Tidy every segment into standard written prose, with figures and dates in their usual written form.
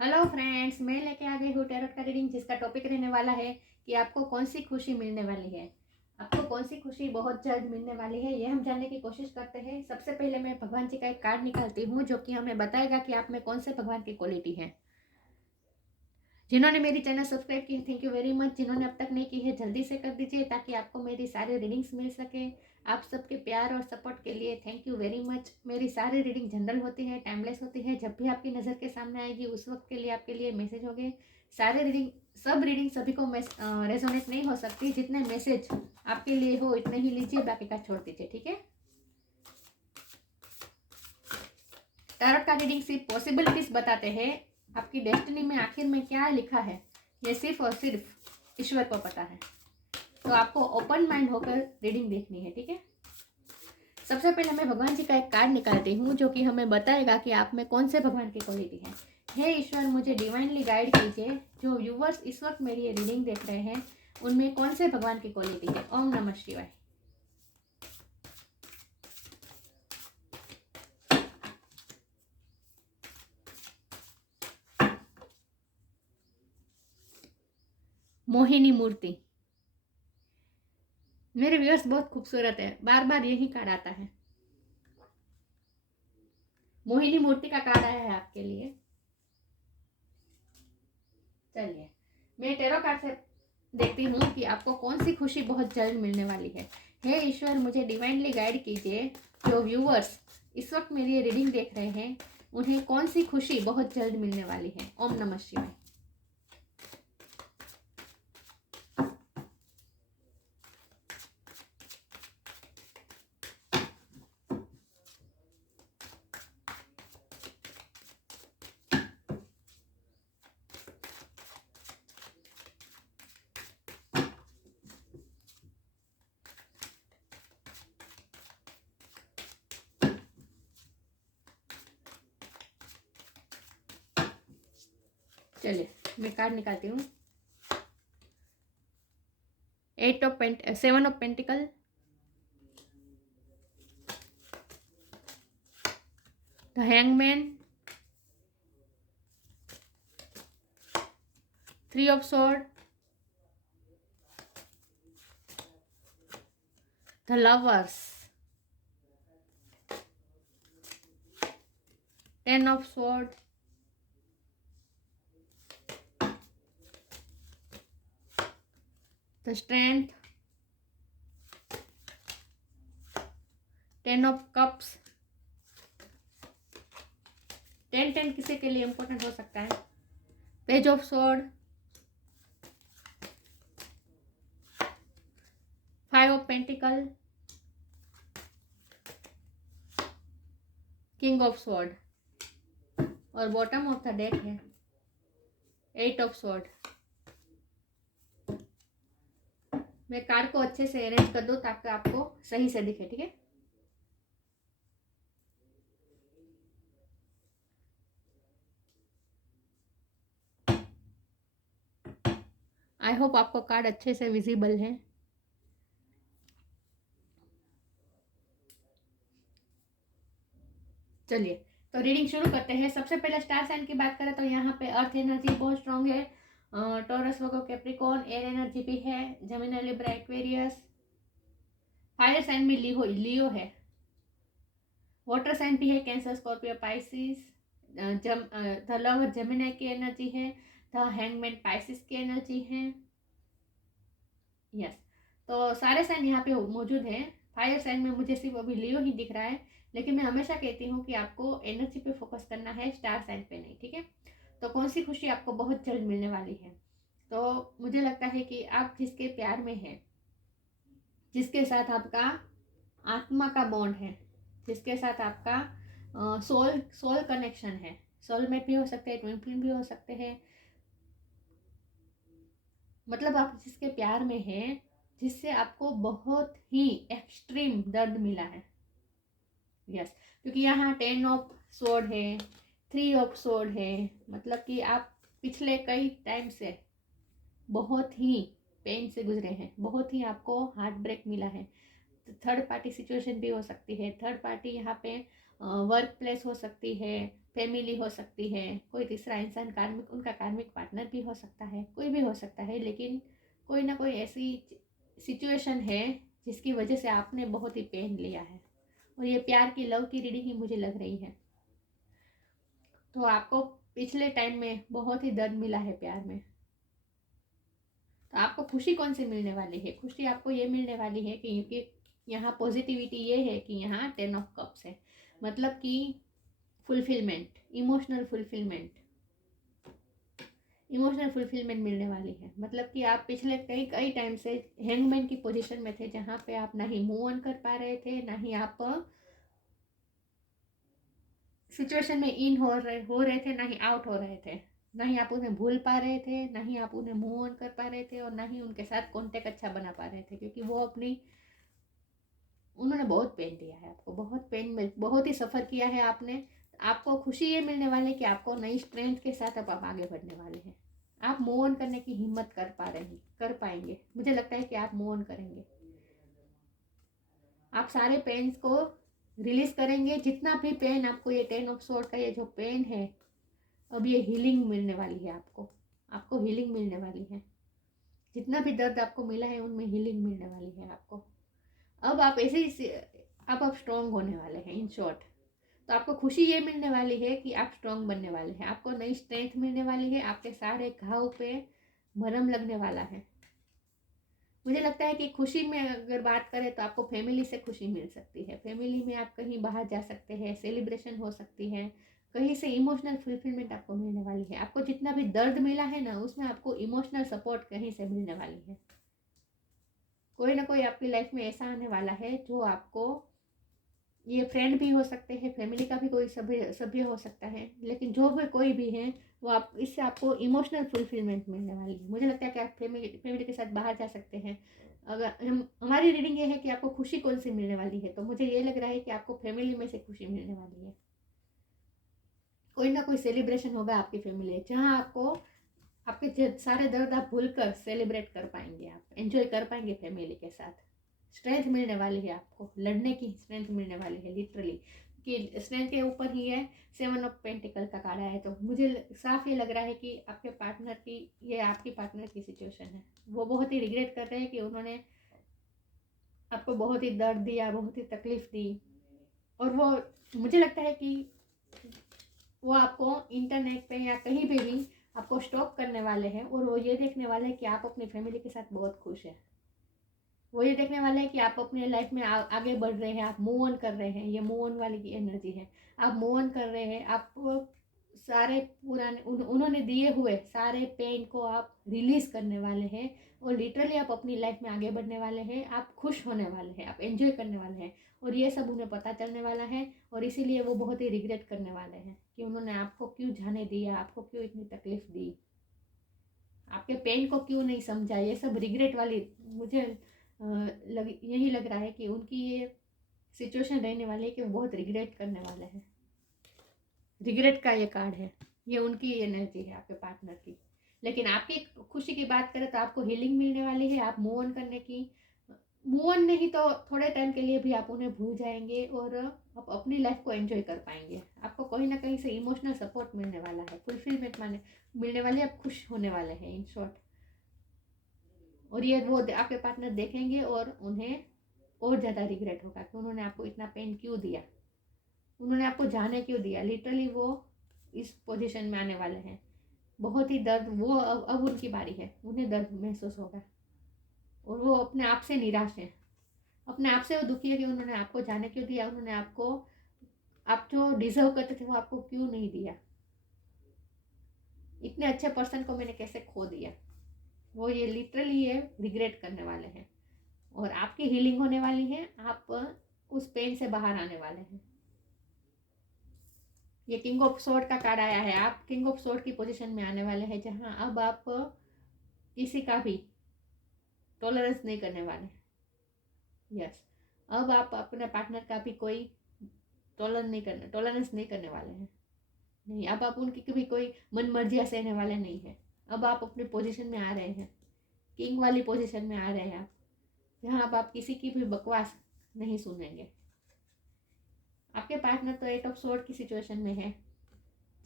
Hello friends, मैं लेके आ गई हूँ टैरोट का रीडिंग, जिसका टॉपिक रहने वाला है कि आपको कौन सी खुशी मिलने वाली है। आपको कौन सी खुशी बहुत जल्द मिलने वाली है, ये हम जानने की कोशिश करते हैं। सबसे पहले मैं भगवान जी का एक कार्ड निकालती हूँ, जो कि हमें बताएगा कि आप में कौन से भगवान की क्वालिटी है। जिन्होंने मेरी चैनल सब्सक्राइब की है, थैंक यू वेरी मच। जिन्होंने अब तक नहीं की है, जल्दी से कर दीजिए, ताकि आपको मेरी सारी रीडिंग्स मिल सके। आप सबके प्यार और सपोर्ट के लिए थैंक यू वेरी मच। मेरी सारी रीडिंग जनरल होती है, टाइमलेस होती है। जब भी आपकी नज़र के सामने आएगी, उस वक्त के लिए आपके लिए मैसेज हो गए। सारे रीडिंग सब रीडिंग सभी को रेजोनेट नहीं हो सकती। जितने मैसेज आपके लिए हो इतने ही लीजिए, बाकी का छोड़ दीजिए, ठीक है। टैरोट का रीडिंग सिर्फ पॉसिबिलिटीज बताते हैं। आपकी डेस्टिनी में आखिर में क्या लिखा है, ये सिर्फ और सिर्फ ईश्वर को पता है। तो आपको ओपन माइंड होकर रीडिंग देखनी है, ठीक है। सबसे पहले मैं भगवान जी का एक कार्ड निकालती हूँ, जो कि हमें बताएगा कि आप में कौन से भगवान की क्वालिटी है। हे ईश्वर, मुझे डिवाइनली गाइड कीजिए। जो व्यूवर्स इस वक्त मेरी ये रीडिंग देख रहे हैं, उनमें कौन से भगवान की क्वालिटी है। ओम नमः शिवाय। मोहिनी मूर्ति। मेरे व्यूअर्स बहुत खूबसूरत है, बार बार यही कार्ड आता है। मोहिनी मूर्ति का कार्ड आया है आपके लिए। चलिए, मैं टेरो कार्ड से देखती हूँ कि आपको कौन सी खुशी बहुत जल्द मिलने वाली है। हे ईश्वर, मुझे डिवाइनली गाइड कीजिए। जो व्यूवर्स इस वक्त मेरी ये रीडिंग देख रहे हैं, उन्हें कौन सी खुशी बहुत जल्द मिलने वाली है। ओम नमः शिवाय। चलिए, मैं कार्ड निकालती हूँ। 7 of pentacle, the hangman, 3 of sword, the lovers, 10 of sword, the strength, 10 of cups. 10 किसी के लिए इंपॉर्टेंट हो सकता है। Page of sword, 5 of pentacle, king of sword, और बॉटम ऑफ द डेक है 8 ऑफ स्वॉर्ड। मैं कार्ड को अच्छे से अरेंज कर दूं ताकि आपको सही से दिखे, ठीक है। आई होप आपको कार्ड अच्छे से विजिबल है। चलिए, तो रीडिंग शुरू करते हैं। सबसे पहले स्टार साइन की बात करें तो यहाँ पे अर्थ एनर्जी बहुत स्ट्रांग है। Taurus, Virgo, Capricorn, air energy भी है। Gemini, Libra, Aquarius. Fire sign में लियो है। वाटर साइन भी है, Cancer, Scorpio, Pisces. The lover Gemini की एनर्जी है। द हैंगमैन पाइसिस की एनर्जी है। यस, तो सारे साइन यहाँ पे मौजूद हैं। फायर साइन में मुझे सिर्फ अभी लियो ही दिख रहा है, लेकिन मैं हमेशा कहती हूँ कि आपको एनर्जी पे फोकस करना है, स्टार साइन पे नहीं, ठीक है। तो कौन सी खुशी आपको बहुत जल्द मिलने वाली है, तो मुझे लगता है कि आप जिसके प्यार में हैं, जिसके साथ आपका आत्मा का बॉन्ड है, जिसके साथ आपका सोल सोल कनेक्शन है। सोलमेट भी हो सकते हैं, ट्विन फ्लेम भी हो सकते हैं। मतलब आप जिसके प्यार में हैं, जिससे आपको बहुत ही एक्सट्रीम दर्द मिला है। यस, क्योंकि यहाँ 10 ऑफ सोर्ड है, 3 ऑफ सोर्ड है। मतलब कि आप पिछले कई टाइम से बहुत ही पेन से गुजरे हैं, बहुत ही आपको हार्ट ब्रेक मिला है। थर्ड पार्टी सिचुएशन भी हो सकती है। थर्ड पार्टी यहाँ पे वर्क प्लेस हो सकती है, फैमिली हो सकती है, कोई तीसरा इंसान कार्मिक, उनका कार्मिक पार्टनर भी हो सकता है, कोई भी हो सकता है, लेकिन कोई ना कोई ऐसी सिचुएशन है जिसकी वजह से आपने बहुत ही पेन लिया है, और ये प्यार की, लव की रीडिंग ही मुझे लग रही है। तो आपको पिछले टाइम में बहुत ही दर्द मिला है प्यार में। तो आपको खुशी कौन सी मिलने वाली है? खुशी आपको ये मिलने वाली है कि यहाँ पॉजिटिविटी ये है कि यहाँ 10 ऑफ कप्स है, मतलब कि फुलफिलमेंट, इमोशनल फुलफिलमेंट मिलने वाली है। मतलब कि आप पिछले कई टाइम से हैंगमैन की पोजीशन में थे, जहाँ पे आप ना ही मूव ऑन कर पा रहे थे, ना ही आप सिचुएशन में इन हो रहे थे, ना ही आउट हो रहे थे, ना ही आप उन्हें भूल पा रहे थे, ना ही आप उन्हें मूव ऑन कर पा रहे थे, और ना ही उनके साथ कॉन्टेक्ट अच्छा बना पा रहे थे, क्योंकि वो उन्होंने बहुत पेन दिया है आपको, बहुत ही सफ़र किया है आपने। आपको खुशी ये मिलने वाली है कि आपको नई स्ट्रेंथ के साथ अब आप आगे बढ़ने वाले हैं। आप मूव ऑन करने की हिम्मत कर पाएंगे। मुझे लगता है कि आप मूव ऑन करेंगे, आप सारे पेन्स को रिलीज करेंगे। जितना भी पेन आपको, ये 10 ऑफ स्वॉर्ड का ये जो पेन है, अब ये हीलिंग मिलने वाली है आपको हीलिंग मिलने वाली है। जितना भी दर्द आपको मिला है उनमें हीलिंग मिलने वाली है आपको। अब आप ऐसे ही अब आप स्ट्रॉन्ग होने वाले हैं, इन शॉर्ट। तो आपको खुशी ये मिलने वाली है कि आप स्ट्रॉन्ग बनने वाले हैं, आपको नई स्ट्रेंथ मिलने वाली है, आपके सारे घाव पे मरहम लगने वाला है। मुझे लगता है कि खुशी में अगर बात करें तो आपको फैमिली से खुशी मिल सकती है। फैमिली में आप कहीं बाहर जा सकते हैं, सेलिब्रेशन हो सकती है, कहीं से इमोशनल फुलफिलमेंट आपको मिलने वाली है। आपको जितना भी दर्द मिला है ना, उसमें आपको इमोशनल सपोर्ट कहीं से मिलने वाली है। कोई ना कोई आपकी लाइफ में ऐसा आने वाला है जो आपको, ये फ्रेंड भी हो सकते हैं, फैमिली का भी कोई सभ्य हो सकता है, लेकिन जो भी कोई भी है वो आप, इससे आपको इमोशनल फुलफिलमेंट मिलने वाली है। मुझे लगता है कि आप फैमिली के साथ बाहर जा सकते हैं। अगर हमारी रीडिंग ये है कि आपको खुशी कौन सी मिलने वाली है, तो मुझे ये लग रहा है कि आपको फैमिली में से खुशी मिलने वाली है। कोई ना कोई सेलिब्रेशन होगा आपकी फैमिली, जहाँ आपको आपके सारे दर्द आप भूल कर सेलिब्रेट कर पाएंगे, आप एंजॉय कर पाएंगे फैमिली के साथ। स्ट्रेंथ मिलने वाली है आपको, लड़ने की स्ट्रेंथ मिलने वाली है, लिटरली कि स्ट्रेंथ के ऊपर ही है 7 ऑफ पेंटिकल का कार्ड है। तो मुझे साफ ये लग रहा है कि आपके पार्टनर की, ये आपकी पार्टनर की सिचुएशन है। वो बहुत ही रिग्रेट कर रहे हैं कि उन्होंने आपको बहुत ही दर्द दिया, बहुत ही तकलीफ दी, और वो, मुझे लगता है कि वो आपको इंटरनेट पे या कहीं पे भी आपको स्टॉक करने वाले हैं, और वो ये देखने वाले हैं कि आप अपनी फैमिली के साथ बहुत खुश हैं। वो ये देखने वाले हैं कि आप अपने लाइफ में आगे बढ़ रहे हैं, आप मूव ऑन कर रहे हैं। ये मूव ऑन वाली की एनर्जी है, आप मूव ऑन कर रहे हैं। आप सारे पुराने उन्होंने दिए हुए सारे पेन को आप रिलीज करने वाले हैं, और लिटरली आप अपनी लाइफ में आगे बढ़ने वाले हैं। आप खुश होने वाले हैं, आप एंजॉय करने वाले हैं, और ये सब उन्हें पता चलने वाला है। और इसीलिए वो बहुत ही रिग्रेट करने वाले हैं कि उन्होंने आपको क्यों जाने दिया, आपको क्यों इतनी तकलीफ दी, आपके पेन को क्यों नहीं समझा। ये सब रिग्रेट वाली, मुझे यही लग रहा है कि उनकी ये सिचुएशन रहने वाली है कि वो बहुत रिग्रेट करने वाले हैं। रिग्रेट का ये कार्ड है, ये उनकी एनर्जी है आपके पार्टनर की। लेकिन आपकी खुशी की बात करें तो आपको हीलिंग मिलने वाली है। आप मूव ऑन करने की, मूव ऑन नहीं तो थोड़े टाइम के लिए भी आप उन्हें भूल जाएंगे, और आप अपनी लाइफ को एंजॉय कर पाएंगे। आपको कहीं ना कहीं से इमोशनल सपोर्ट मिलने वाला है, फुलफिलमेंट मिलने वाले, आप खुश होने वाले हैं, इन शॉर्ट। और ये वो आपके पार्टनर देखेंगे और उन्हें और ज़्यादा रिग्रेट होगा कि उन्होंने आपको इतना पेन क्यों दिया, उन्होंने आपको जाने क्यों दिया। लिटरली वो इस पोजीशन में आने वाले हैं, बहुत ही दर्द, वो अब उनकी बारी है, उन्हें दर्द महसूस होगा, और वो अपने आप से निराश है, अपने आप से वो दुखी है कि उन्होंने आपको जाने क्यों दिया, उन्होंने आपको, आप जो डिजर्व करते थे वो आपको क्यों नहीं दिया, इतने अच्छे पर्सन को मैंने कैसे खो दिया। वो ये लिटरली ये रिग्रेट करने वाले हैं, और आपकी हीलिंग होने वाली है, आप उस पेन से बाहर आने वाले हैं। ये किंग ऑफ स्वॉर्ड का कार्ड आया है, आप किंग ऑफ स्वॉर्ड की पोजीशन में आने वाले हैं, जहां अब आप किसी का भी टॉलरेंस नहीं करने वाले। यस, अब आप अपने पार्टनर का भी कोई टॉलरेंस नहीं करने वाले हैं। नहीं, अब आप उनकी भी कोई मन मर्जियाँ सहने वाले नहीं हैं। अब आप अपनी पोजीशन में आ रहे हैं, किंग वाली पोजीशन में आ रहे हैं आप, जहाँ अब आप किसी की भी बकवास नहीं सुनेंगे। आपके पार्टनर तो 8 ऑफ स्वॉर्ड की सिचुएशन में है,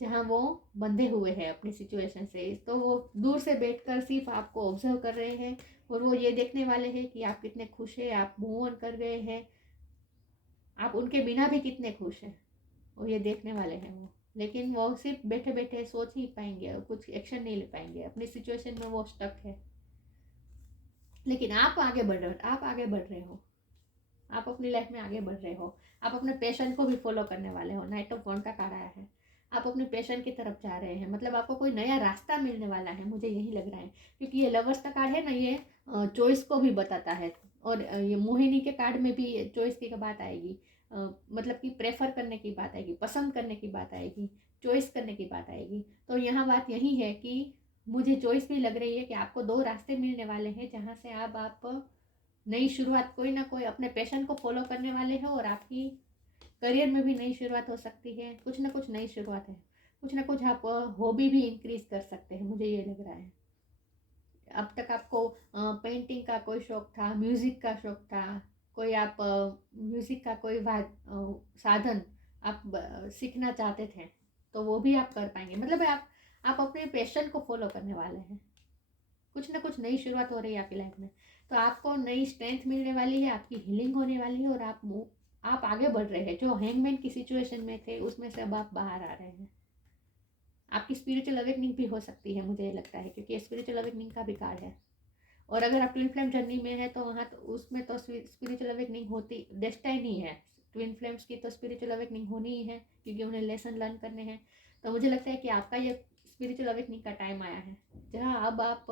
जहाँ वो बंधे हुए हैं अपनी सिचुएशन से। तो वो दूर से बैठकर सिर्फ आपको ऑब्जर्व कर रहे हैं और वो ये देखने वाले हैं कि आप कितने खुश हैं, आप मूव ऑन कर गए हैं, आप उनके बिना भी कितने खुश हैं, और ये देखने वाले हैं वो। लेकिन वो सिर्फ बैठे बैठे सोच ही पाएंगे और कुछ एक्शन नहीं ले पाएंगे, अपनी सिचुएशन में वो स्टक है। लेकिन आप आगे बढ़ रहे हो, आप आगे बढ़ रहे हो, आप अपनी लाइफ में आगे बढ़ रहे हो, आप अपने पैशन को भी फॉलो करने वाले हो। नाइट ऑफ वॉन्ड का कार्ड आया है, आप अपने पैशन की तरफ जा रहे हैं, मतलब आपको कोई नया रास्ता मिलने वाला है, मुझे यही लग रहा है। क्योंकि ये लवर्स का कार्ड है ना, ये चॉइस को भी बताता है, और ये मोहिनी के कार्ड में भी चॉइस की बात आएगी, मतलब कि प्रेफर करने की बात आएगी, पसंद करने की बात आएगी, चॉइस करने की बात आएगी। तो यहाँ बात यही है कि मुझे चॉइस भी लग रही है कि आपको दो रास्ते मिलने वाले हैं, जहाँ से आप नई शुरुआत, कोई ना कोई अपने पैशन को फॉलो करने वाले हो, और आपकी करियर में भी नई शुरुआत हो सकती है। कुछ ना कुछ नई शुरुआत है, कुछ ना कुछ आप हॉबी भी इंक्रीज कर सकते हैं, मुझे ये लग रहा है। अब तक आपको पेंटिंग का कोई शौक था, म्यूज़िक का शौक था, कोई आप म्यूज़िक का कोई साधन आप सीखना चाहते थे, तो वो भी आप कर पाएंगे। मतलब आप अपने पैशन को फॉलो करने वाले हैं। कुछ ना कुछ नई शुरुआत हो रही है आपकी लाइफ में, तो आपको नई स्ट्रेंथ मिलने वाली है, आपकी हीलिंग होने वाली है, और आप आगे बढ़ रहे हैं। जो हैंगमैन की सिचुएशन में थे उसमें से अब आप बाहर आ रहे हैं। आपकी स्पिरिचुअल अवेकनिंग भी हो सकती है, मुझे लगता है, क्योंकि स्पिरिचुअल अवेकनिंग का भी कार्ड है। और अगर आप ट्विन फ्लेम जर्नी में है तो वहाँ तो उसमें तो स्पिरिचुअल अवेकनिंग होती डेस्टाइन ही है। ट्विन फ्लेम्स की तो स्पिरिचुअल अवेकनिंग होनी ही है, क्योंकि उन्हें लेसन लर्न करने हैं। तो मुझे लगता है कि आपका ये स्पिरिचुअल अवेकनिंग का टाइम आया है, जहाँ अब आप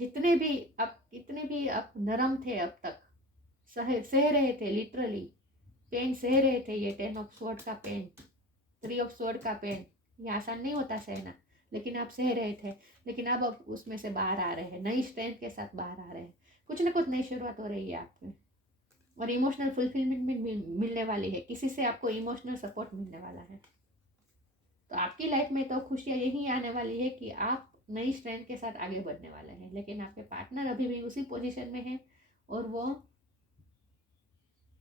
जितने भी आप नरम थे अब तक, सह रहे थे, लिटरली पेन सह रहे थे, ये 10 ऑफ स्वॉर्ड का पेन, 3 ऑफ स्वॉर्ड का पेन, ये आसान नहीं होता सहना, लेकिन आप सह रहे थे। लेकिन अब उसमें से बाहर आ रहे हैं, नई स्ट्रेंथ के साथ बाहर आ रहे हैं। कुछ ना कुछ नई शुरुआत हो रही है आप में, और इमोशनल फुलफिलमेंट भी मिलने वाली है, किसी से आपको इमोशनल सपोर्ट मिलने वाला है। तो आपकी लाइफ में तो खुशियाँ यही आने वाली है कि आप नई स्ट्रेंथ के साथ आगे बढ़ने वाले हैं। लेकिन आपके पार्टनर अभी भी उसी पोजीशन में है, और वो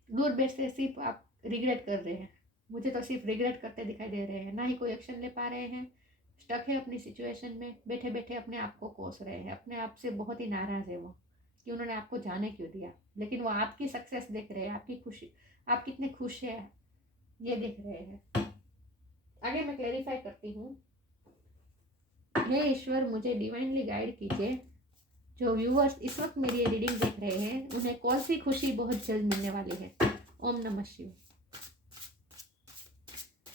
दूर बैठ से सिर्फ आप रिग्रेट कर रहे हैं। मुझे तो सिर्फ रिग्रेट करते दिखाई दे रहे हैं, ना ही कोई एक्शन ले पा रहे हैं, स्टक है अपनी सिचुएशन में, बैठे बैठे अपने आप को कोस रहे हैं, अपने आप से बहुत ही नाराज़ है वो कि उन्होंने आपको जाने क्यों दिया। लेकिन वो आपकी सक्सेस देख रहे हैं, आपकी खुशी, आप कितने खुश हैं ये देख रहे हैं। आगे मैं क्लैरिफाई करती हूँ। हे ईश्वर, मुझे डिवाइनली गाइड कीजिए। जो व्यूअर्स इस वक्त मेरी ये रीडिंग देख रहे हैं, उन्हें कौन सी खुशी बहुत जल्द मिलने वाली है। ओम नमः शिवाय।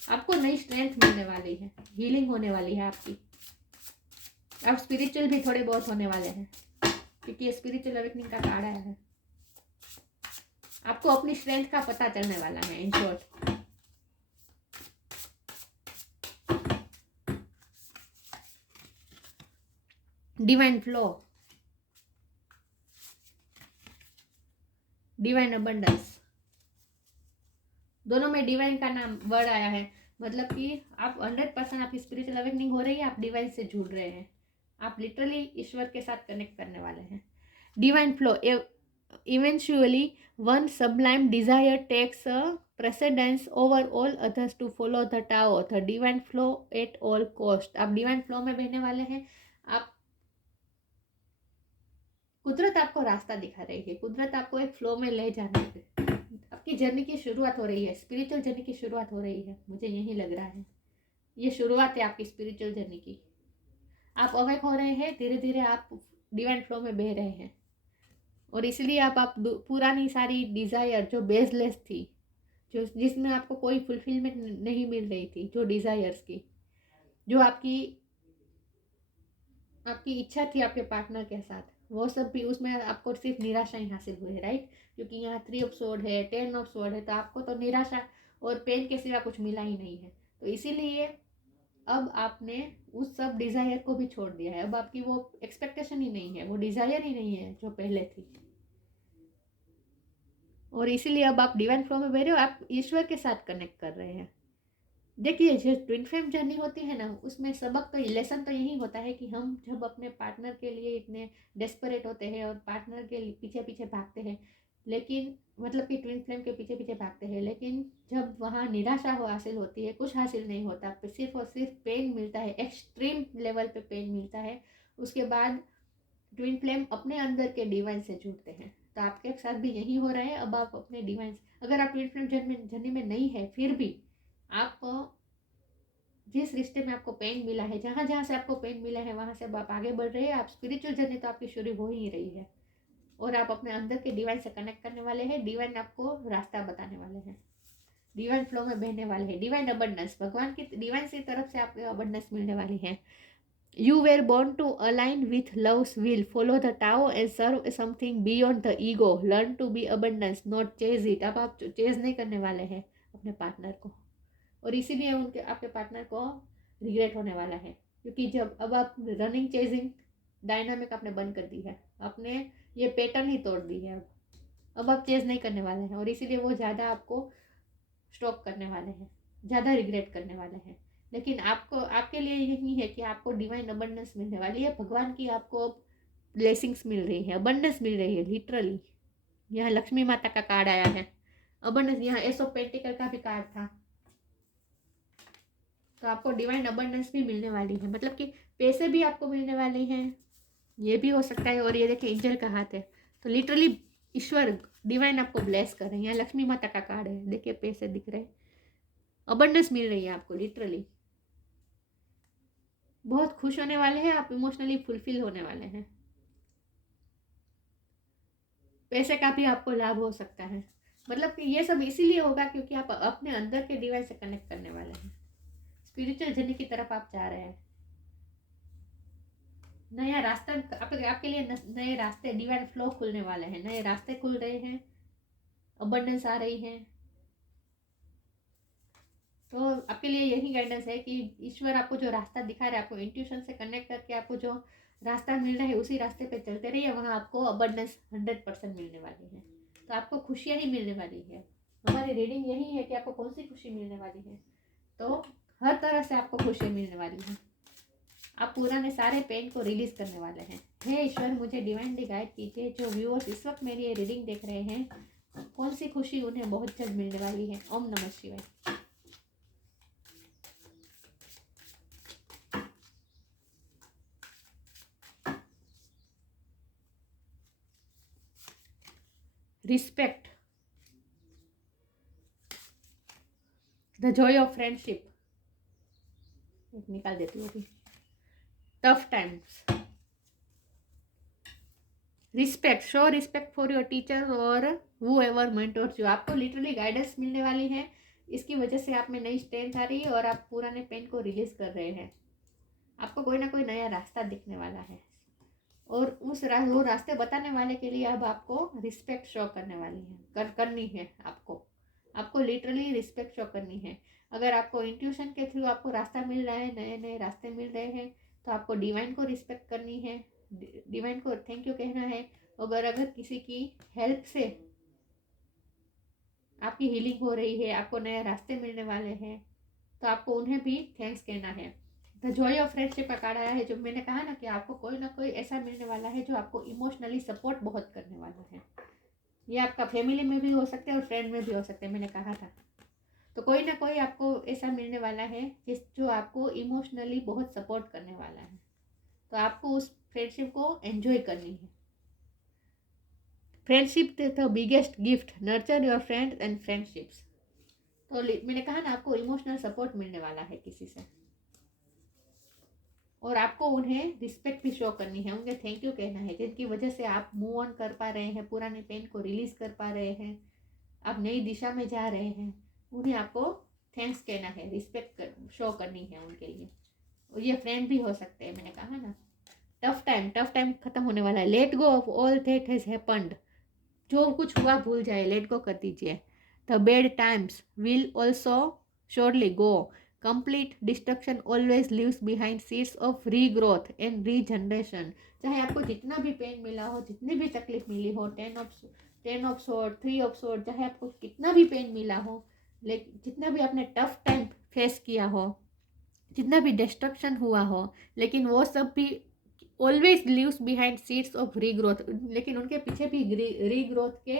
आपको नई स्ट्रेंथ मिलने वाली है, हीलिंग होने वाली है आपकी। आप स्पिरिचुअल भी थोड़े बहुत होने वाले हैं, क्योंकि ये स्पिरिचुअल अवेकनिंग का कार्ड आया है। आपको अपनी स्ट्रेंथ का पता चलने वाला है, in short. Divine flow, divine abundance, दोनों में डिवाइन का नाम वर्ड आया है। मतलब कि आप 100% आपकी स्पिरिचुअल अवेकनिंग हो रही है, आप डिवाइन से जुड़ रहे हैं, आप लिटरली ईश्वर के साथ कनेक्ट करने वाले हैं। Divine flow, eventually one sublime desire takes a precedence over all others to follow the Tao, the divine flow at all cost। आप डिवाइन फ्लो में बहने वाले हैं। आप कुदरत आपको रास्ता दिखा रही है, कुदरत आपको एक फ्लो में ले जाने है। आपकी जर्नी की शुरुआत हो रही है, स्पिरिचुअल जर्नी की शुरुआत हो रही है, मुझे यही लग रहा है। ये शुरुआत है आपकी स्पिरिचुअल जर्नी की। आप अवेक हो रहे हैं, धीरे धीरे आप डिवाइन फ्लो में बह रहे हैं, और इसलिए आप पुरानी सारी डिज़ायर जो बेसलेस थी, जो जिसमें आपको कोई फुलफिलमेंट नहीं मिल रही थी, जो डिज़ायर्स की, जो आपकी इच्छा थी आपके पार्टनर के साथ, वो सब भी उसमें आपको सिर्फ निराशा ही हासिल हुई है, राइट। क्योंकि यहाँ 3 ऑफ स्वॉर्ड है, 10 ऑफ स्वॉर्ड है, तो आपको तो निराशा और पेन के सिवा कुछ मिला ही नहीं है। तो इसीलिए अब आपने उस सब डिज़ायर को भी छोड़ दिया है। अब आपकी वो एक्सपेक्टेशन ही नहीं है, वो डिज़ायर ही नहीं है जो पहले थी, और इसीलिए अब आप डिवाइन फ्लो में बह रहे हो, आप ईश्वर के साथ कनेक्ट कर रहे हैं। देखिए, जो ट्विन फ्लेम जर्नी होती है ना, उसमें सबक तो लेसन तो यही होता है कि हम जब अपने पार्टनर के लिए इतने डेस्परेट होते हैं और पार्टनर के पीछे पीछे भागते हैं, लेकिन मतलब कि ट्विन फ्लेम के पीछे पीछे भागते हैं, लेकिन जब वहाँ निराशा हासिल होती है, कुछ हासिल नहीं होता, सिर्फ और सिर्फ पेन मिलता है, एक्सट्रीम लेवल पे पेन मिलता है, उसके बाद ट्विन फ्लेम अपने अंदर के डिवाइन से जुड़ते हैं। तो आपके साथ भी यही हो रहा है। अब आप अपने डिवाइन, अगर आप ट्विन फ्लेम जर्नी में नहीं है, फिर भी आप जिस रिश्ते में आपको पेन मिला है, जहाँ जहाँ से आपको पेन मिला है, वहाँ से अब आप आगे बढ़ रहे हैं। आप स्पिरिचुअल जर्नी तो आपकी शुरू हो ही रही है, और आप अपने अंदर के डिवाइन से कनेक्ट करने वाले हैं। डिवाइन आपको रास्ता बताने वाले हैं, डिवाइन फ्लो में बहने वाले हैं। डिवाइन अबंडेंस, भगवान की डिवाइन की तरफ से आपको अबंडेंस मिलने वाली है। You were born to align with love's will, follow the Tao and serve something beyond the ego, learn to be abundance, not chase it. अब आप चेज नहीं करने वाले हैं अपने पार्टनर को, और इसीलिए उनके आपके पार्टनर को रिग्रेट होने वाला है, क्योंकि जब अब आप रनिंग चेजिंग डायनामिक आपने बंद कर दी है, आपने ये पैटर्न ही तोड़ दी है। अब आप चेज नहीं करने वाले हैं, और इसीलिए वो ज़्यादा आपको स्टॉप करने वाले हैं, ज़्यादा रिग्रेट करने वाले हैं। लेकिन आपको, आपके लिए यही है कि आपको डिवाइन अबंडेंस मिलने वाली है। भगवान की आपको ब्लेसिंग्स मिल रही है, अबंडेंस मिल रही है लिटरली। यहाँ लक्ष्मी माता का कार्ड आया है, अबंडेंस। यहाँ एस ऑफ पेंटिकल का भी कार्ड था। तो आपको डिवाइन अबंडेंस भी मिलने वाली है, मतलब कि पैसे भी आपको मिलने वाले हैं, ये भी हो सकता है। और ये देखिए एंजल का हाथ है, तो लिटरली ईश्वर डिवाइन आपको ब्लेस कर रहे हैं। यहाँ लक्ष्मी माता का कार्ड है, देखिए पैसे दिख रहे हैं, अबंडेंस मिल रही है आपको लिटरली। बहुत खुश होने वाले हैं आप, इमोशनली फुलफिल होने वाले हैं। पैसे का भी आपको लाभ हो सकता है, मतलब कि ये सब इसीलिए होगा क्योंकि आप अपने अंदर के डिवाइन से कनेक्ट करने वाले हैं। स्पिरिचुअल जर्नी की तरफ आप जा रहे हैं। नया रास्ता आपके लिए, नए रास्ते, डिवाइन फ्लो खुलने वाले हैं, नए रास्ते खुल रहे हैं, अबंडेंस आ रही है। तो आपके लिए यही गाइडेंस है कि ईश्वर आपको जो रास्ता दिखा रहा है, आपको इंट्यूशन से कनेक्ट करके आपको जो रास्ता मिल रहा है, उसी रास्ते पे चलते रहिए, वहाँ आपको अबंडेंस 100% मिलने वाली है। तो आपको खुशियाँ ही मिलने वाली है। हमारी रीडिंग यही है कि आपको कौन सी खुशी मिलने वाली है। तो हर तरह से आपको खुशी मिलने वाली है। आप पुराने सारे पेन को रिलीज करने वाले हैं। हे ईश्वर, मुझे डिवाइनली गाइड कीजिए। जो व्यूअर्स इस वक्त मेरी ये रीडिंग देख रहे हैं, कौन सी खुशी उन्हें बहुत जल्द मिलने वाली है। ओम नमः शिवाय। Respect, the Joy of friendship, निकाल देती हूँ। Tough times, respect, show respect for your teacher और वो एवर मेंटोर्स यू। आपको लिटरली गाइडेंस मिलने वाली है, इसकी वजह से आप में नई स्ट्रेंथ आ रही है और आप पुराने पेन को रिलीज कर रहे हैं। आपको कोई ना कोई नया रास्ता दिखने वाला है, और वो रास्ते बताने वाले के लिए अब आपको रिस्पेक्ट शो करने वाली है, करनी है आपको लिटरली रिस्पेक्ट शो करनी है। अगर आपको इंट्यूशन के थ्रू आपको रास्ता मिल रहा है, नए नए रास्ते मिल रहे हैं, तो आपको डिवाइन को रिस्पेक्ट करनी है, डिवाइन को थैंक यू कहना है। अगर किसी की हेल्प से आपकी हीलिंग हो रही है, आपको नए रास्ते मिलने वाले हैं, तो आपको उन्हें भी थैंक्स कहना है। द जॉय ऑफ फ्रेंडशिप का कार्ड आया है, जो मैंने कहा ना कि आपको कोई ना कोई ऐसा मिलने वाला है जो आपको इमोशनली सपोर्ट बहुत करने वाला है। ये आपका फैमिली में भी हो सकता है और फ्रेंड में भी हो सकता है, मैंने कहा था। तो कोई ना कोई आपको ऐसा मिलने वाला है जो आपको इमोशनली बहुत सपोर्ट करने वाला है। तो आपको उस फ्रेंडशिप को एंजॉय करनी है। Friendship the biggest gift, nurture your friends and friendships. तो मैंने कहा ना, आपको इमोशनल सपोर्ट मिलने वाला है किसी से, और आपको उन्हें रिस्पेक्ट भी शो करनी है, उन्हें थैंक यू कहना है, जिनकी वजह से आप मूव ऑन कर पा रहे हैं, पुराने पेन को रिलीज कर पा रहे हैं, आप नई दिशा में जा रहे हैं। उन्हें आपको थैंक्स कहना है, रिस्पेक्ट शो करनी है उनके लिए। और ये फ्रेंड भी हो सकते हैं, मैंने कहा ना। टफ टाइम खत्म होने वाला है। Let go of all that has happened, जो कुछ हुआ भूल जाए, लेट गो कर दीजिए। The bad times will also surely go, complete destruction always leaves behind seeds of regrowth and regeneration. चाहे आपको जितना भी पेन मिला हो, जितनी भी तकलीफ मिली हो, 10 ऑफ सोर्ड, 3 ऑफ सोर्ड, चाहे आपको कितना भी पेन मिला हो, लेकिन जितना भी आपने टफ टाइम फेस किया हो, जितना भी डिस्ट्रक्शन हुआ हो, लेकिन वो सब भी always leaves behind seeds of regrowth, लेकिन उनके पीछे भी रीग्रोथ के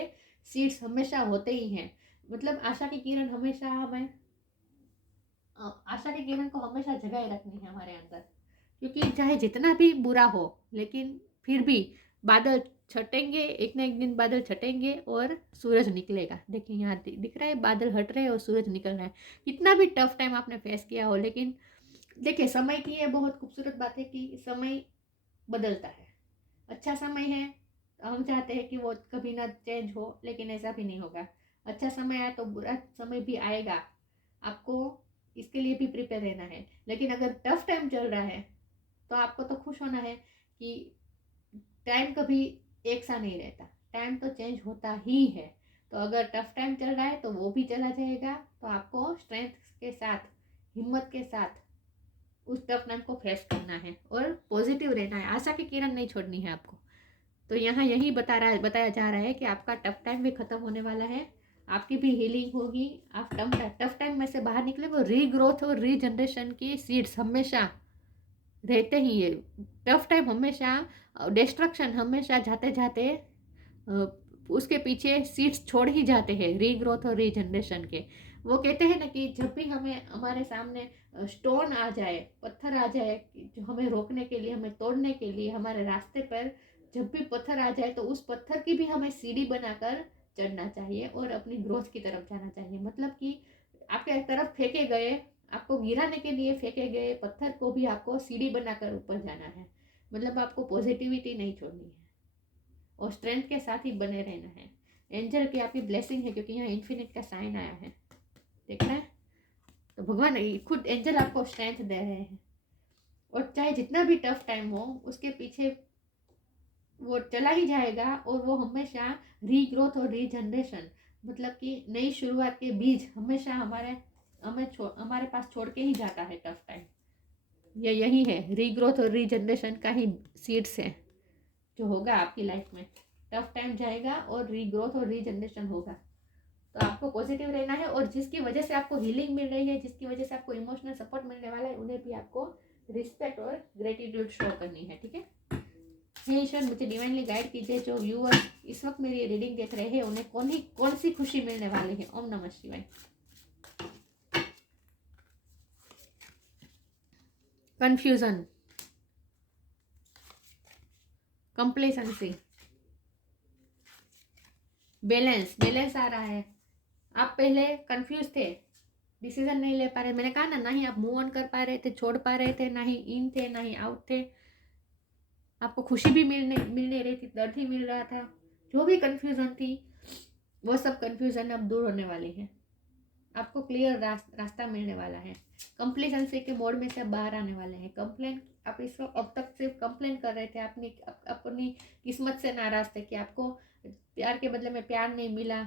सीड्स हमेशा होते ही हैं। मतलब आशा की किरण हमेशा हमें आशा की किरण को हमेशा जगाए रखनी है हमारे अंदर, क्योंकि चाहे जितना भी बुरा हो लेकिन फिर भी बादल छटेंगे, एक ना एक दिन बादल छटेंगे और सूरज निकलेगा। देखिए यहाँ दिख रहा है बादल हट रहे हैं और सूरज निकल रहा है। कितना भी टफ टाइम आपने फेस किया हो, लेकिन देखिए समय की ये बहुत खूबसूरत बात है कि समय बदलता है। अच्छा समय है, हम चाहते हैं कि वो कभी ना चेंज हो, लेकिन ऐसा भी नहीं होगा। अच्छा समय आया तो बुरा समय भी आएगा, आपको इसके लिए भी प्रिपेयर रहना है। लेकिन अगर टफ टाइम चल रहा है तो आपको तो खुश होना है कि टाइम कभी एक सा नहीं रहता, टाइम तो चेंज होता ही है। तो अगर टफ टाइम चल रहा है तो वो भी चला जाएगा, तो आपको स्ट्रेंथ के साथ, हिम्मत के साथ उस टफ टाइम को फेस करना है और पॉजिटिव रहना है, आशा की किरण नहीं छोड़नी है आपको। तो यहाँ यही बताया जा रहा है कि आपका टफ टाइम भी खत्म होने वाला है, आपकी भी हीलिंग होगी। आप टफ टाइम में से बाहर निकले, वो रीग्रोथ और रीजनरेशन की सीड्स हमेशा रहते ही है। टफ टाइम हमेशा, डिस्ट्रक्शन हमेशा जाते जाते उसके पीछे सीड्स छोड़ ही जाते हैं रीग्रोथ और रीजनरेशन के। वो कहते हैं ना कि जब भी हमें हमारे सामने स्टोन आ जाए, पत्थर आ जाए जो हमें रोकने के लिए, हमें तोड़ने के लिए, हमारे रास्ते पर जब भी पत्थर आ जाए तो उस पत्थर की भी हमें सीढ़ी बनाकर चढ़ना चाहिए और अपनी ग्रोथ की तरफ जाना चाहिए। मतलब कि आपके तरफ फेंके गए, आपको गिराने के लिए फेंके गए पत्थर को भी आपको सीढ़ी बनाकर ऊपर जाना है। मतलब आपको पॉजिटिविटी नहीं छोड़नी है और स्ट्रेंथ के साथ ही बने रहना है। एंजल की आपकी ब्लेसिंग है, क्योंकि यहाँ इन्फिनिट का साइन आया है, देख रहे हैं। तो भगवान खुद एंजल आपको स्ट्रेंथ दे रहे हैं, और चाहे जितना भी टफ टाइम हो उसके पीछे वो चला ही जाएगा, और वो हमेशा रीग्रोथ और रीजनरेशन, मतलब कि नई शुरुआत के बीज हमेशा हमारे पास छोड़ के ही जाता है टफ टाइम। ये यही है, रीग्रोथ और रीजनरेशन का ही सीड्स है जो होगा आपकी लाइफ में। टफ टाइम जाएगा और रीग्रोथ और रीजनरेशन होगा। तो आपको पॉजिटिव रहना है, और जिसकी वजह से आपको हीलिंग मिल रही है, जिसकी वजह से आपको इमोशनल सपोर्ट मिलने वाला है, उन्हें भी आपको रिस्पेक्ट और ग्रेटिट्यूड शो करनी है, ठीक है। हे ईश्वर, मुझे डिवाइनली गाइड कीजिए, जो व्यूअर्स इस वक्त मेरी रीडिंग देख रहे हैं उन्हें कौन सी खुशी मिलने वाली है। ओम नमः शिवाय। कंफ्यूजन, कंप्लेसेंसी, बैलेंस आ रहा है। आप पहले कंफ्यूज थे, डिसीजन नहीं ले पा रहे, मैंने कहा ना ही आप मूव ऑन कर पा रहे थे, छोड़ पा रहे थे, ना ही इन थे ना ही आउट थे। आपको खुशी भी मिल नहीं रही थी, दर्द ही मिल रहा था। जो भी कंफ्यूजन थी वो सब कंफ्यूजन अब दूर होने वाली है। आपको क्लियर रास्ता मिलने वाला है। कंप्लेसेंसी के मोड में से बाहर आने वाले हैं। कंप्लेन, आप इसको अब तक सिर्फ कंप्लेन कर रहे थे, अपनी किस्मत से नाराज थे कि आपको प्यार के बदले में प्यार नहीं मिला,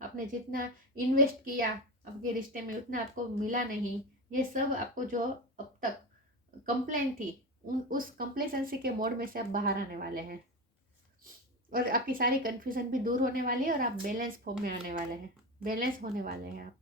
आपने जितना इन्वेस्ट किया आपके रिश्ते में उतना आपको मिला नहीं। ये सब आपको जो अब तक कंप्लेन थी, उस कंप्लेसेंसी के मोड में से आप बाहर आने वाले हैं, और आपकी सारी कंफ्यूजन भी दूर होने वाली है, और आप बैलेंस फॉर्म में आने वाले हैं, बैलेंस होने वाले हैं आप,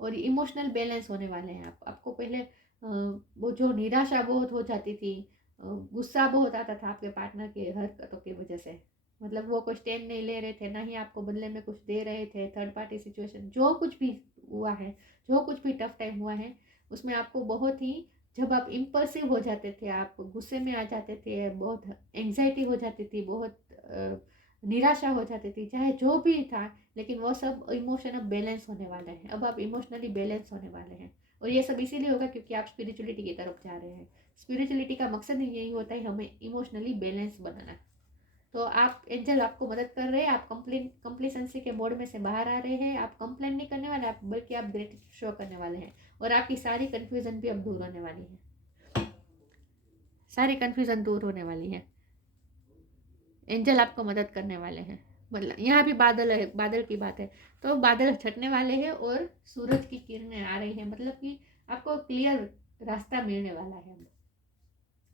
और इमोशनल बैलेंस होने वाले हैं आप। आपको पहले वो जो निराशा बहुत हो जाती थी, गुस्सा बहुत आता था आपके पार्टनर के हरकतों की वजह से, मतलब वो कोई स्टैंड नहीं ले रहे थे, ना ही आपको बदले में कुछ दे रहे थे, थर्ड पार्टी सिचुएशन, जो कुछ भी हुआ है, जो कुछ भी टफ टाइम हुआ है, उसमें आपको बहुत ही, जब आप इम्पल्सिव हो जाते थे, आप गुस्से में आ जाते थे, बहुत एंग्जाइटी हो जाती थी, बहुत निराशा हो जाती थी, चाहे जो भी था, लेकिन वो सब इमोशन अब बैलेंस होने वाले हैं। अब आप इमोशनली बैलेंस होने वाले हैं, और ये सब इसीलिए होगा क्योंकि आप स्पिरिचुअलिटी की तरफ जा रहे हैं। स्पिरिचुअलिटी का मकसद ही यही होता है, हमें इमोशनली बैलेंस बनाना। तो आप एंजल आपको मदद कर रहे हैं, आप कंप्लेसेंसी के मोड में से बाहर आ रहे हैं, आप कंप्लेन नहीं करने वाले, आप बल्कि आप ग्रेटिट्यूड शो करने वाले हैं, और आपकी सारी कन्फ्यूजन भी अब दूर होने वाली है, सारी कन्फ्यूजन दूर होने वाली है। एंजल आपको मदद करने वाले हैं। मतलब यहाँ भी बादल है, बादल की बात है, तो बादल छटने वाले हैं और सूरज की किरणें आ रही है, मतलब कि आपको क्लियर रास्ता मिलने वाला है,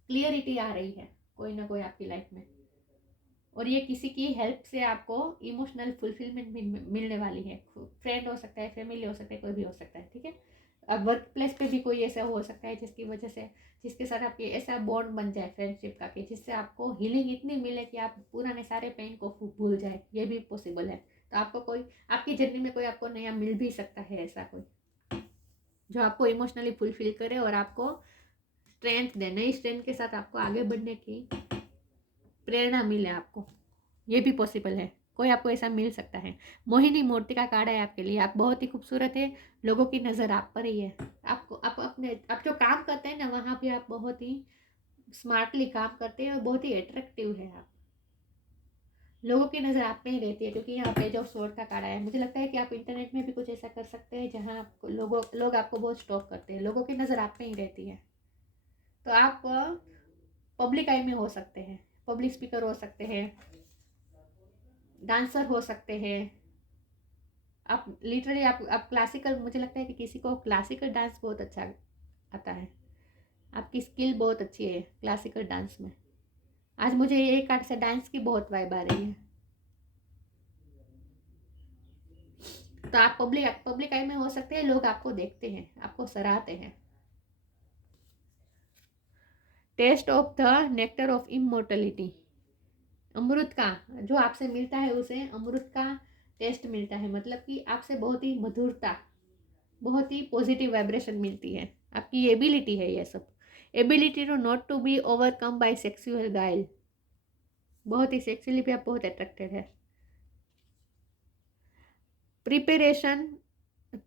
क्लियरिटी आ रही है कोई ना कोई आपकी लाइफ में, और ये किसी की हेल्प से आपको इमोशनल फुलफिलमेंट भी मिलने वाली है। फ्रेंड हो सकता है, फैमिली हो सकता है, कोई भी हो सकता है, ठीक है। अब वर्क प्लेस पे भी कोई ऐसा हो सकता है जिसकी वजह से, जिसके साथ आपकी ऐसा बॉन्ड बन जाए फ्रेंडशिप का कि जिससे आपको हीलिंग इतनी मिले कि आप पुराने सारे पेन को भूल जाए, ये भी पॉसिबल है। तो आपको कोई, आपकी जर्नी में कोई आपको नया मिल भी सकता है, ऐसा कोई जो आपको इमोशनली फुलफिल करे और आपको स्ट्रेंथ दे, नई स्ट्रेंथ के साथ आपको आगे बढ़ने की प्रेरणा मिले आपको, ये भी पॉसिबल है। कोई आपको ऐसा मिल सकता है। मोहिनी मूर्ति का कार्ड है आपके लिए। आप बहुत ही खूबसूरत है, लोगों की नज़र आप पर ही है। आपको आप अपने आप जो काम करते हैं ना, वहाँ भी आप बहुत ही स्मार्टली काम करते हैं और बहुत ही अट्रैक्टिव है आप। लोगों की नज़र आप पे ही रहती है, क्योंकि यहाँ पे जो स्वॉर्ड का कार्ड आया है, मुझे लगता है कि आप इंटरनेट में भी कुछ ऐसा कर सकते हैं जहाँ आपको लोग आपको बहुत स्टॉक करते हैं, लोगों की नज़र आप पे ही रहती है। तो आप पब्लिक आई में हो सकते हैं, पब्लिक स्पीकर हो सकते हैं, डांसर हो सकते हैं, आप लिटरली आप क्लासिकल, मुझे लगता है कि किसी को क्लासिकल डांस बहुत अच्छा आता है, आपकी स्किल बहुत अच्छी है क्लासिकल डांस में। आज मुझे ये कार्ड से डांस की बहुत वाइब आ रही है। तो आप पब्लिक आई में हो सकते हैं, लोग आपको देखते हैं, आपको सराहते हैं। Taste of the nectar of immortality, अमृत का जो आपसे मिलता है उसे अमृत का टेस्ट मिलता है, मतलब कि आपसे बहुत ही मधुरता, बहुत ही पॉजिटिव वाइब्रेशन मिलती है। आपकी एबिलिटी है ये सब, ability to not to be overcome by sexual guile, बहुत ही सेक्सुअली भी आप बहुत अट्रैक्टेड है। Preparation,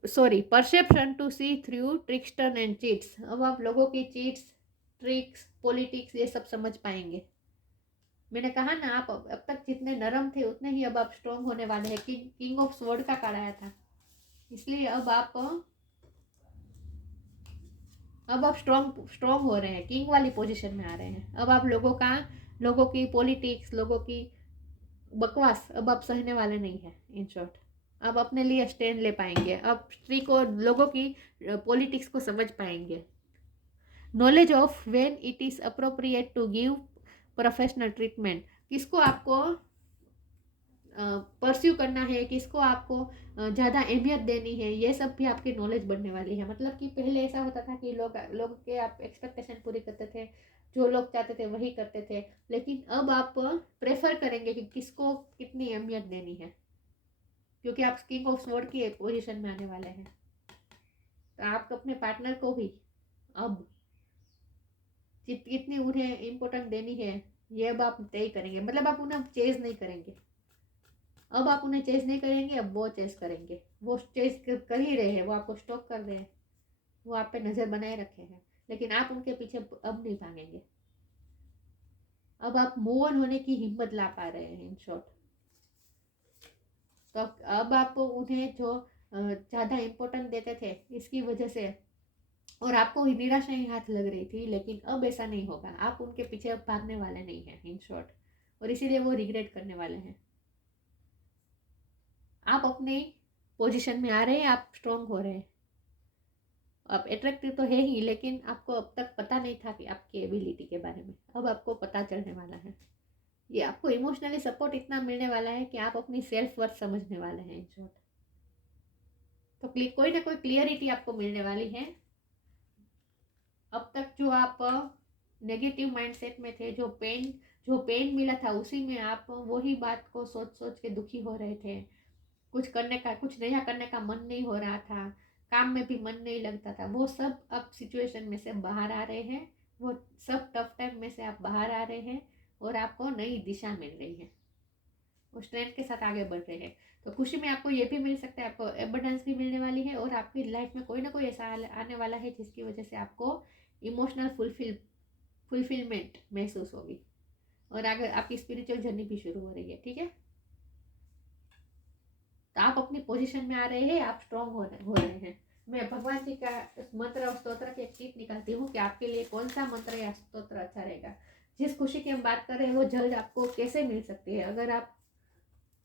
sorry, perception to see through trickster and cheats, अब आप लोगों की चीट्स, ट्रिक्स, पॉलिटिक्स ये सब समझ पाएंगे। मैंने कहा ना, आप अब तक जितने नरम थे उतने ही अब आप स्ट्रॉन्ग होने वाले हैं। किंग ऑफ स्वॉर्ड का कार्ड आया था, इसलिए अब आप स्ट्रॉन्ग हो रहे हैं, किंग वाली पोजीशन में आ रहे हैं। अब आप लोगों की पॉलिटिक्स, लोगों की बकवास अब आप सहने वाले नहीं है। इन शॉर्ट, अब अपने लिए स्टैंड ले पाएंगे, अब स्त्री को, लोगों की पॉलिटिक्स को समझ पाएंगे। Knowledge of when it is appropriate to give professional treatment, किसको आपको परस्यू करना है, किसको आपको ज़्यादा अहमियत देनी है, ये सब भी आपकी नॉलेज बढ़ने वाली है। मतलब कि पहले ऐसा होता था कि लोग के आप एक्सपेक्टेशन पूरी करते थे, जो लोग चाहते थे वही करते थे, लेकिन अब आप प्रेफर करेंगे कि किसको कितनी अहमियत देनी है, क्योंकि आप किंग ऑफ स्वॉर्ड की पोजीशन में आने वाले हैं। तो आप अपने पार्टनर को भी अब कितनी उन्हें इम्पोर्टेंट देनी है, ये अब आप तय करेंगे। मतलब आप उन्हें चेज नहीं करेंगे, अब आप उन्हें चेस नहीं करेंगे, अब वो चेस करेंगे। वो चेस कर ही रहे हैं, वो आपको स्टॉक कर रहे हैं, वो आप पे नज़र बनाए रखे हैं, लेकिन आप उनके पीछे अब नहीं भागेंगे। अब आप मूव ऑन होने की हिम्मत ला पा रहे हैं इन शॉर्ट। तो अब आप उन्हें जो ज़्यादा इम्पोर्टेंट देते थे इसकी वजह से, और आपको निराशा ही हाथ लग रही थी, लेकिन अब ऐसा नहीं होगा। आप उनके पीछे अब भागने वाले नहीं हैं इन शॉर्ट, और इसीलिए वो रिग्रेट करने वाले हैं। आप अपने पोजीशन में आ रहे हैं, आप स्ट्रॉन्ग हो रहे हैं। आप अट्रैक्टिव तो है ही, लेकिन आपको अब तक पता नहीं था कि आपकी एबिलिटी के बारे में, अब आपको पता चलने वाला है। ये आपको इमोशनली सपोर्ट इतना मिलने वाला है कि आप अपनी सेल्फ वर्थ समझने वाले हैं इन शॉर्ट। तो कोई ना कोई क्लियरिटी आपको मिलने वाली है। अब तक जो आप नेगेटिव माइंडसेट में थे, जो पेन मिला था, उसी में आप वही बात को सोच सोच के दुखी हो रहे थे। कुछ नया करने का मन नहीं हो रहा था, काम में भी मन नहीं लगता था। वो सब अब सिचुएशन में से बाहर आ रहे हैं, वो सब टफ टाइम में से आप बाहर आ रहे हैं, और आपको नई दिशा मिल रही है, वो स्ट्रेंथ के साथ आगे बढ़ रहे हैं। तो खुशी में आपको ये भी मिल सकता है, आपको एबंडेंस भी मिलने वाली है, और आपकी लाइफ में कोई ना कोई ऐसा आने वाला है जिसकी वजह से आपको इमोशनल फुलफिलमेंट महसूस होगी, और आगे आपकी स्पिरिचुअल जर्नी भी शुरू हो रही है। ठीक है, तो आप अपनी पोजीशन में आ रहे हैं, आप स्ट्रॉन्ग हो रहे हैं। मैं भगवान जी का मंत्र और स्तोत्र की एक टिप निकालती हूँ कि आपके लिए कौन सा मंत्र या स्तोत्र अच्छा रहेगा। जिस खुशी की हम बात कर रहे हैं वो जल्द आपको कैसे मिल सकती है, अगर आप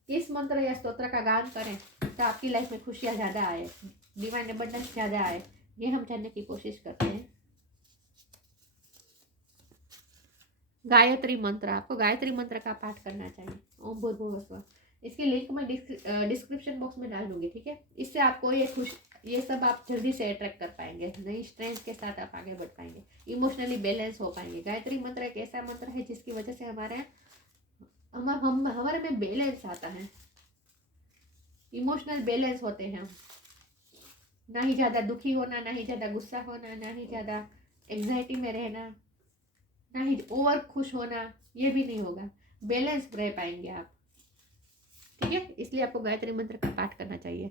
इस मंत्र या स्तोत्र का गान करें तो आपकी लाइफ में खुशियाँ ज़्यादा आए, डिवाइन अबंडेंस ज़्यादा आए, ये हम जानने की कोशिश करते हैं। गायत्री मंत्र, आपको गायत्री मंत्र का पाठ करना चाहिए, ओम भूर्भुवः स्वः। इसकी लिंक मैं डिस्क्रिप्शन बॉक्स में डाल दूंगी। ठीक है, इससे आपको ये ये सब आप जल्दी से अट्रैक्ट कर पाएंगे, नई स्ट्रेंथ के साथ आप आगे बढ़ पाएंगे, इमोशनली बैलेंस हो पाएंगे। गायत्री मंत्र एक ऐसा मंत्र है जिसकी वजह से हमारे में बैलेंस आता है, इमोशनल बैलेंस होते हैं हम। ना ही ज़्यादा दुखी होना, ना ही ज़्यादा गुस्सा होना, ना ही ज़्यादा एंग्जाइटी में रहना, ना ही ओवर खुश होना, ये भी नहीं होगा, बैलेंस रह पाएंगे आप। ठीक है, इसलिए आपको गायत्री मंत्र का पाठ करना चाहिए।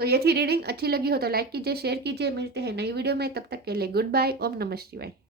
तो ये थी रीडिंग। अच्छी लगी हो तो लाइक कीजिए, शेयर कीजिए। मिलते हैं नई वीडियो में, तब तक के लिए गुड बाय। ओम नमः शिवाय।